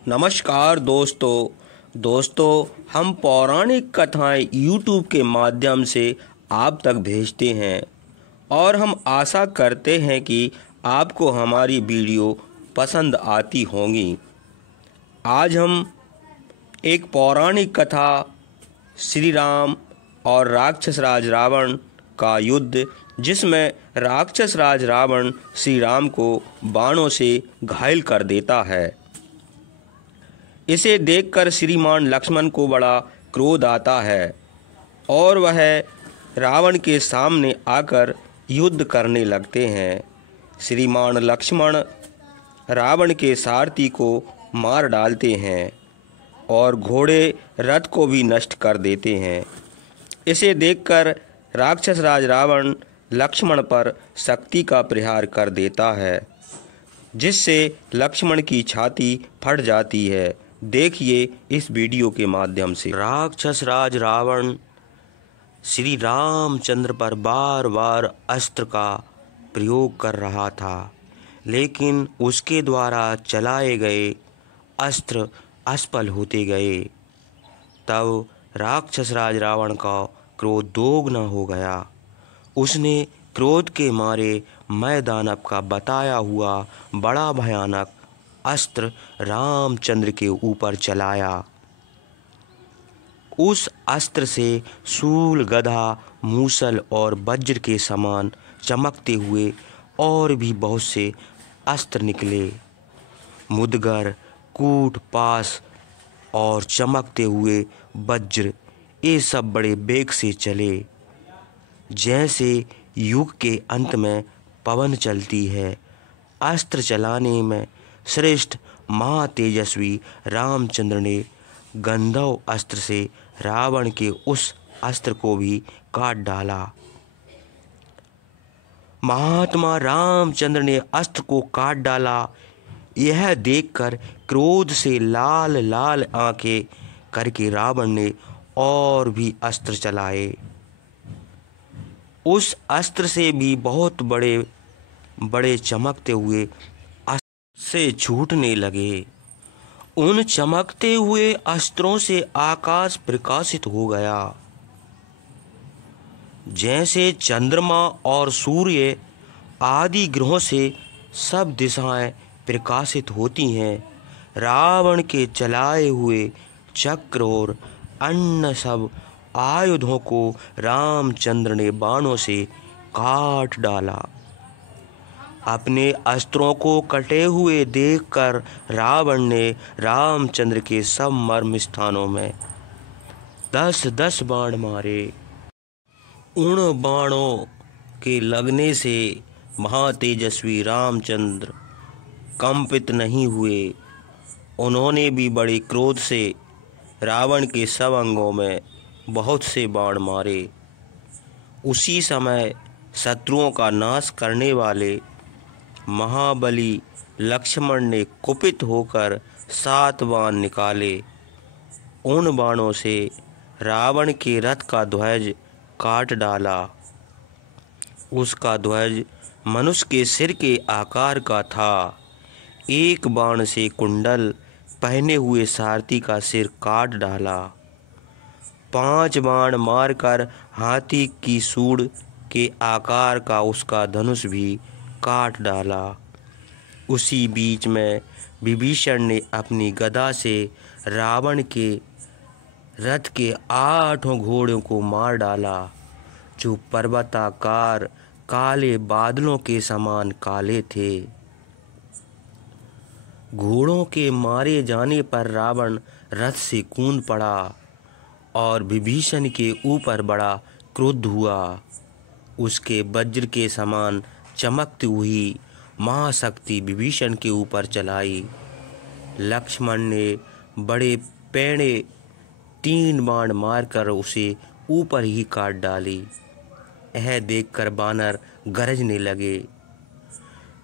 नमस्कार दोस्तों हम पौराणिक कथाएं YouTube के माध्यम से आप तक भेजते हैं और हम आशा करते हैं कि आपको हमारी वीडियो पसंद आती होंगी। आज हम एक पौराणिक कथा श्री राम और राक्षस राज रावण का युद्ध, जिसमें राक्षस राज रावण श्री राम को बाणों से घायल कर देता है। इसे देखकर श्रीमान लक्ष्मण को बड़ा क्रोध आता है और वह रावण के सामने आकर युद्ध करने लगते हैं। श्रीमान लक्ष्मण रावण के सारथी को मार डालते हैं और घोड़े रथ को भी नष्ट कर देते हैं। इसे देखकर राक्षस राज रावण लक्ष्मण पर शक्ति का प्रहार कर देता है, जिससे लक्ष्मण की छाती फट जाती है। देखिए इस वीडियो के माध्यम से। राक्षस राज रावण श्री रामचंद्र पर बार बार अस्त्र का प्रयोग कर रहा था, लेकिन उसके द्वारा चलाए गए अस्त्र असफल होते गए। तब राक्षस राज रावण का क्रोध दोगुना हो गया। उसने क्रोध के मारे मैं दानव का बताया हुआ बड़ा भयानक अस्त्र रामचंद्र के ऊपर चलाया। उस अस्त्र से शूल, गदा, मूसल और वज्र के समान चमकते हुए और भी बहुत से अस्त्र निकले। मुदगर, कूट, पास और चमकते हुए वज्र, ये सब बड़े वेग से चले, जैसे युग के अंत में पवन चलती है। अस्त्र चलाने में श्रेष्ठ महातेजस्वी रामचंद्र ने गंधर्व अस्त्र से रावण के उस अस्त्र को भी काट डाला। महात्मा रामचंद्र ने अस्त्र को काट डाला। यह देखकर क्रोध से लाल लाल आंखें करके रावण ने और भी अस्त्र चलाए। उस अस्त्र से भी बहुत बड़े बड़े चमकते हुए से छूटने लगे। उन चमकते हुए अस्त्रों से आकाश प्रकाशित हो गया, जैसे चंद्रमा और सूर्य आदि ग्रहों से सब दिशाएं प्रकाशित होती हैं। रावण के चलाए हुए चक्र और अन्य सब आयुधों को रामचंद्र ने बाणों से काट डाला। अपने अस्त्रों को कटे हुए देखकर रावण ने रामचंद्र के सब मर्म स्थानों में 10-10 बाण मारे। उन बाणों के लगने से महातेजस्वी रामचंद्र कंपित नहीं हुए। उन्होंने भी बड़े क्रोध से रावण के सब अंगों में बहुत से बाण मारे। उसी समय शत्रुओं का नाश करने वाले महाबली लक्ष्मण ने कुपित होकर 7 बाण निकाले। उन बाणों से रावण के रथ का ध्वज काट डाला। उसका ध्वज मनुष्य के सिर के आकार का था। एक बाण से कुंडल पहने हुए सारथी का सिर काट डाला। 5 बाण मारकर हाथी की सूंड के आकार का उसका धनुष भी काट डाला। उसी बीच में विभीषण ने अपनी गदा से रावण के रथ के 8 घोड़ों को मार डाला, जो पर्वताकार काले बादलों के समान काले थे। घोड़ों के मारे जाने पर रावण रथ से कूद पड़ा और विभीषण के ऊपर बड़ा क्रुद्ध हुआ। उसके वज्र के समान चमकती हुई महाशक्ति विभीषण के ऊपर चलाई। लक्ष्मण ने बड़े पैणे 3 बाण मारकर उसे ऊपर ही काट डाली। यह देखकर बानर गरजने लगे।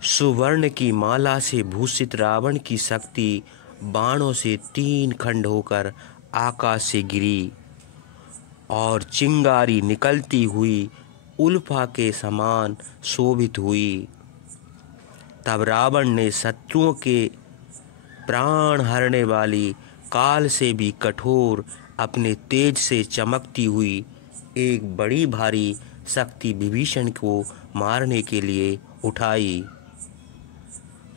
सुवर्ण की माला से भूषित रावण की शक्ति बाणों से 3 खंड होकर आकाश से गिरी और चिंगारी निकलती हुई उल्फा के समान शोभित हुई। तब रावण ने शत्रुओं के प्राण हरने वाली, काल से भी कठोर, अपने तेज से चमकती हुई एक बड़ी भारी शक्ति विभीषण को मारने के लिए उठाई।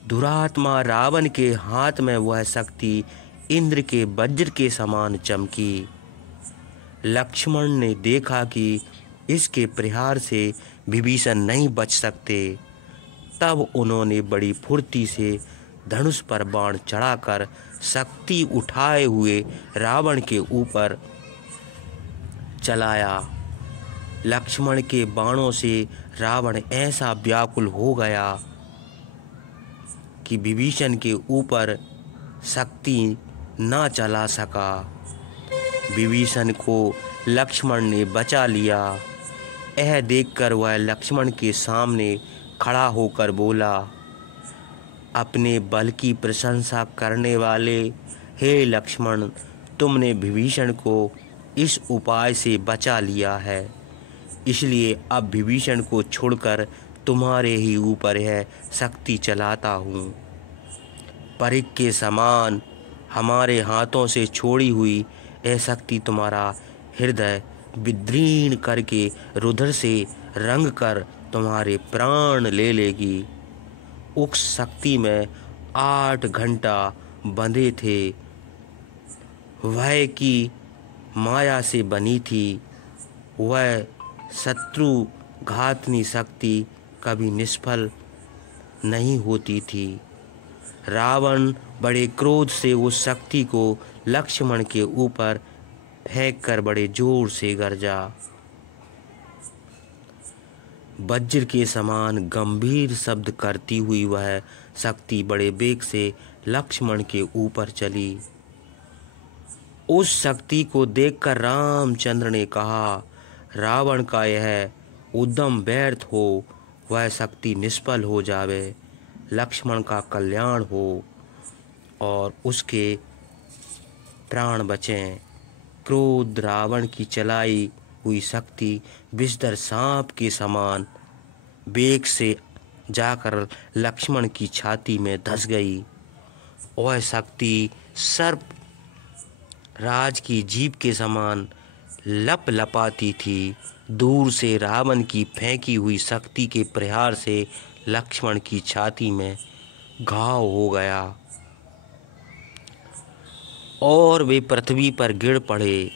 दुरात्मा रावण के हाथ में वह शक्ति इंद्र के वज्र के समान चमकी। लक्ष्मण ने देखा कि इसके प्रहार से विभीषण नहीं बच सकते। तब उन्होंने बड़ी फुर्ती से धनुष पर बाण चढ़ाकर शक्ति उठाए हुए रावण के ऊपर चलाया। लक्ष्मण के बाणों से रावण ऐसा व्याकुल हो गया कि विभीषण के ऊपर शक्ति न चला सका। विभीषण को लक्ष्मण ने बचा लिया। यह देखकर वह लक्ष्मण के सामने खड़ा होकर बोला, अपने बल की प्रशंसा करने वाले, हे लक्ष्मण, तुमने विभीषण को इस उपाय से बचा लिया है, इसलिए अब विभीषण को छोड़कर तुम्हारे ही ऊपर यह शक्ति चलाता हूँ। परिक के समान हमारे हाथों से छोड़ी हुई यह शक्ति तुम्हारा हृदय विदीर्ण करके रुधिर से रंग कर तुम्हारे प्राण ले लेगी। उस शक्ति में 8 घंटा बंधे थे। वह की माया से बनी थी। वह शत्रु घातनी शक्ति कभी निष्फल नहीं होती थी। रावण बड़े क्रोध से उस शक्ति को लक्ष्मण के ऊपर फेंक कर बड़े जोर से गरजा। वज्र के समान गंभीर शब्द करती हुई वह शक्ति बड़े वेग से लक्ष्मण के ऊपर चली। उस शक्ति को देखकर रामचंद्र ने कहा, रावण का यह उद्यम व्यर्थ हो, वह शक्ति निष्फल हो जावे, लक्ष्मण का कल्याण हो और उसके प्राण बचें। क्रोध रावण की चलाई हुई शक्ति विषधर सांप के समान वेग से जाकर लक्ष्मण की छाती में धंस गई। वह शक्ति सर्प राज की जीभ के समान लपलपाती थी। दूर से रावण की फेंकी हुई शक्ति के प्रहार से लक्ष्मण की छाती में घाव हो गया और वे पृथ्वी पर गिर पड़े।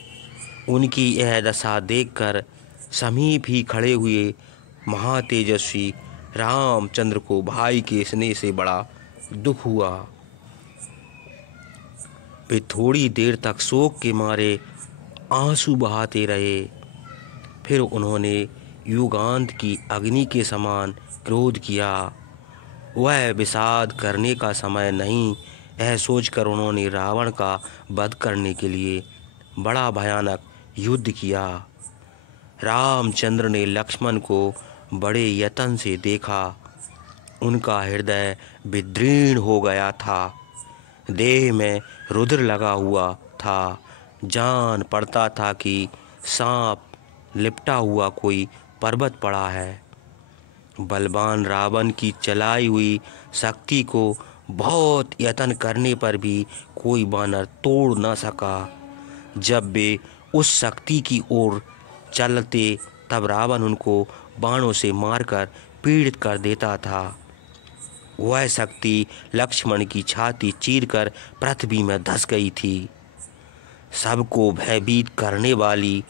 उनकी यह दशा देखकर समीप ही खड़े हुए महातेजस्वी रामचंद्र को भाई के स्नेह से बड़ा दुख हुआ। वे थोड़ी देर तक शोक के मारे आंसू बहाते रहे। फिर उन्होंने युगांत की अग्नि के समान क्रोध किया। वह विषाद करने का समय नहीं, यह सोचकर उन्होंने रावण का वध करने के लिए बड़ा भयानक युद्ध किया। रामचंद्र ने लक्ष्मण को बड़े यत्न से देखा। उनका हृदय विदीर्ण हो गया था। देह में रुधिर लगा हुआ था। जान पड़ता था कि सांप लिपटा हुआ कोई पर्वत पड़ा है। बलवान रावण की चलाई हुई शक्ति को बहुत यत्न करने पर भी कोई बानर तोड़ न सका। जब वे उस शक्ति की ओर चलते तब रावण उनको बाणों से मारकर पीड़ित कर देता था। वह शक्ति लक्ष्मण की छाती चीरकर पृथ्वी में धंस गई थी। सबको भयभीत करने वाली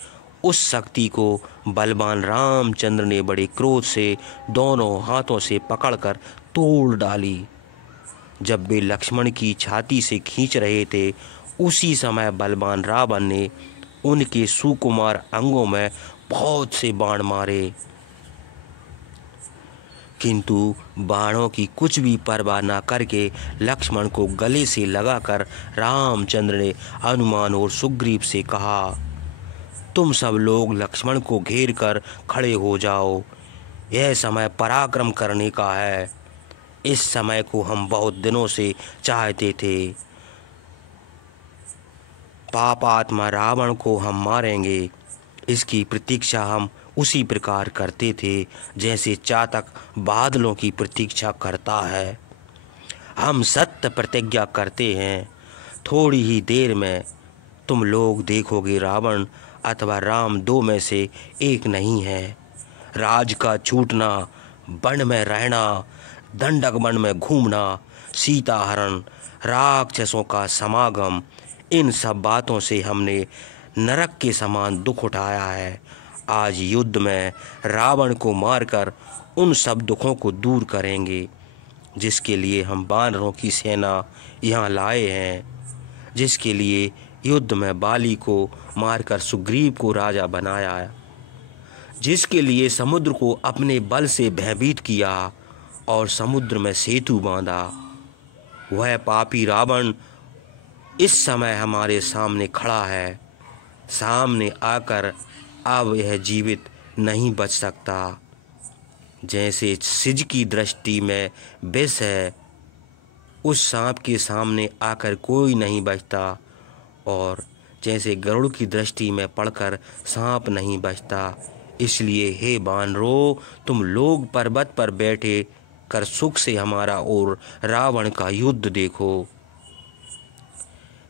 उस शक्ति को बलवान रामचंद्र ने बड़े क्रोध से दोनों हाथों से पकड़कर तोड़ डाली। जब वे लक्ष्मण की छाती से खींच रहे थे, उसी समय बलवान रावण ने उनके सुकुमार अंगों में बहुत से बाण मारे, किंतु बाणों की कुछ भी परवाह न करके लक्ष्मण को गले से लगाकर रामचंद्र ने हनुमान और सुग्रीव से कहा, तुम सब लोग लक्ष्मण को घेर कर खड़े हो जाओ। यह समय पराक्रम करने का है। इस समय को हम बहुत दिनों से चाहते थे। पापात्मा रावण को हम मारेंगे। इसकी प्रतीक्षा हम उसी प्रकार करते थे जैसे चातक बादलों की प्रतीक्षा करता है। हम सत्य प्रतिज्ञा करते हैं, थोड़ी ही देर में तुम लोग देखोगे रावण अथवा राम दो में से एक नहीं है। राज का छूटना, वन में रहना, दंडक वन में घूमना, सीता हरण, राक्षसों का समागम, इन सब बातों से हमने नरक के समान दुख उठाया है। आज युद्ध में रावण को मारकर उन सब दुखों को दूर करेंगे जिसके लिए हम वानरों की सेना यहाँ लाए हैं, जिसके लिए युद्ध में बाली को मारकर सुग्रीव को राजा बनाया, जिसके लिए समुद्र को अपने बल से भयभीत किया और समुद्र में सेतु बांधा। वह पापी रावण इस समय हमारे सामने खड़ा है। सामने आकर अब यह जीवित नहीं बच सकता। जैसे सिज की दृष्टि में विष है, उस सांप के सामने आकर कोई नहीं बचता, और जैसे गरुड़ की दृष्टि में पड़कर सांप नहीं बचता। इसलिए हे वानरों, तुम लोग पर्वत पर बैठे कर सुख से हमारा और रावण का युद्ध देखो।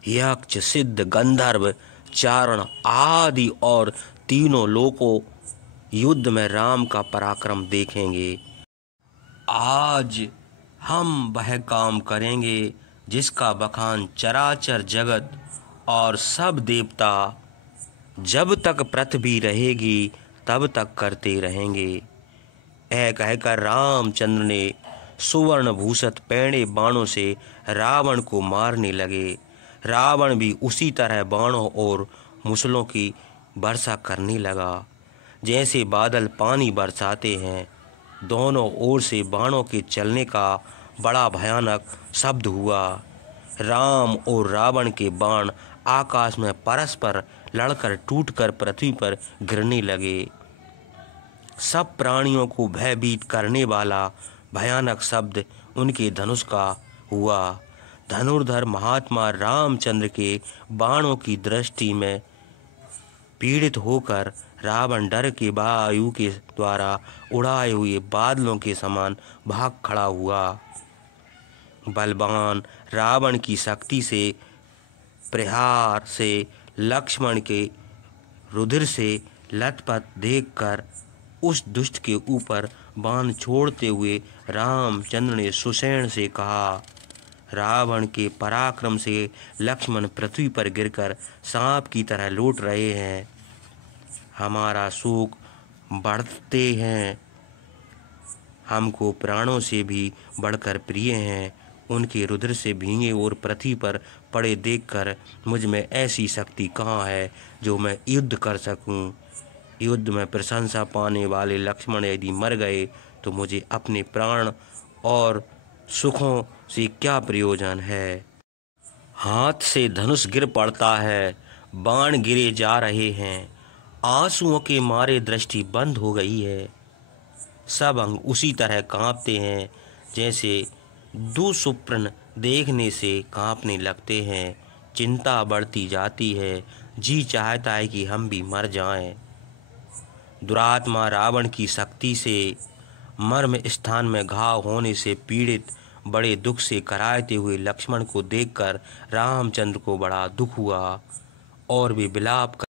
यक्ष, सिद्ध, गंधर्व, चारण आदि और तीनों लोगों युद्ध में राम का पराक्रम देखेंगे। आज हम वह काम करेंगे जिसका बखान चराचर जगत और सब देवता जब तक पृथ्वी रहेगी तब तक करते रहेंगे। यह कहकर रामचंद्र ने सुवर्ण भूषित पैणे बाणों से रावण को मारने लगे। रावण भी उसी तरह बाणों और मुसलों की वर्षा करने लगा, जैसे बादल पानी बरसाते हैं। दोनों ओर से बाणों के चलने का बड़ा भयानक शब्द हुआ। राम और रावण के बाण आकाश में परस्पर लड़कर टूटकर पृथ्वी पर गिरने लगे। सब प्राणियों को भयभीत करने वाला भयानक शब्द उनके धनुष का हुआ। धनुर्धर महात्मा रामचंद्र के बाणों की दृष्टि में पीड़ित होकर रावण डर के वायु के द्वारा उड़ाए हुए बादलों के समान भाग खड़ा हुआ। बलवान रावण की शक्ति से प्रहार से लक्ष्मण के रुधिर से लथपथ देखकर उस दुष्ट के ऊपर बाण छोड़ते हुए रामचंद्र ने सुषेण से कहा, रावण के पराक्रम से लक्ष्मण पृथ्वी पर गिरकर सांप की तरह लौट रहे हैं। हमारा शोक बढ़ते हैं, हमको प्राणों से भी बढ़कर प्रिय हैं। उनके रुधिर से भींगे और पृथ्वी पर पड़े देखकर मुझ में ऐसी शक्ति कहाँ है जो मैं युद्ध कर सकूं। युद्ध में प्रशंसा पाने वाले लक्ष्मण यदि मर गए तो मुझे अपने प्राण और सुखों से क्या प्रयोजन है। हाथ से धनुष गिर पड़ता है, बाण गिरे जा रहे हैं, आंसुओं के मारे दृष्टि बंद हो गई है। सब अंग उसी तरह कांपते हैं जैसे दुःस्वप्न देखने से कांपने लगते हैं। चिंता बढ़ती जाती है, जी चाहता है कि हम भी मर जाएं। दुरात्मा रावण की शक्ति से मर्म स्थान में घाव होने से पीड़ित बड़े दुख से कराहते हुए लक्ष्मण को देखकर रामचंद्र को बड़ा दुख हुआ और वे विलाप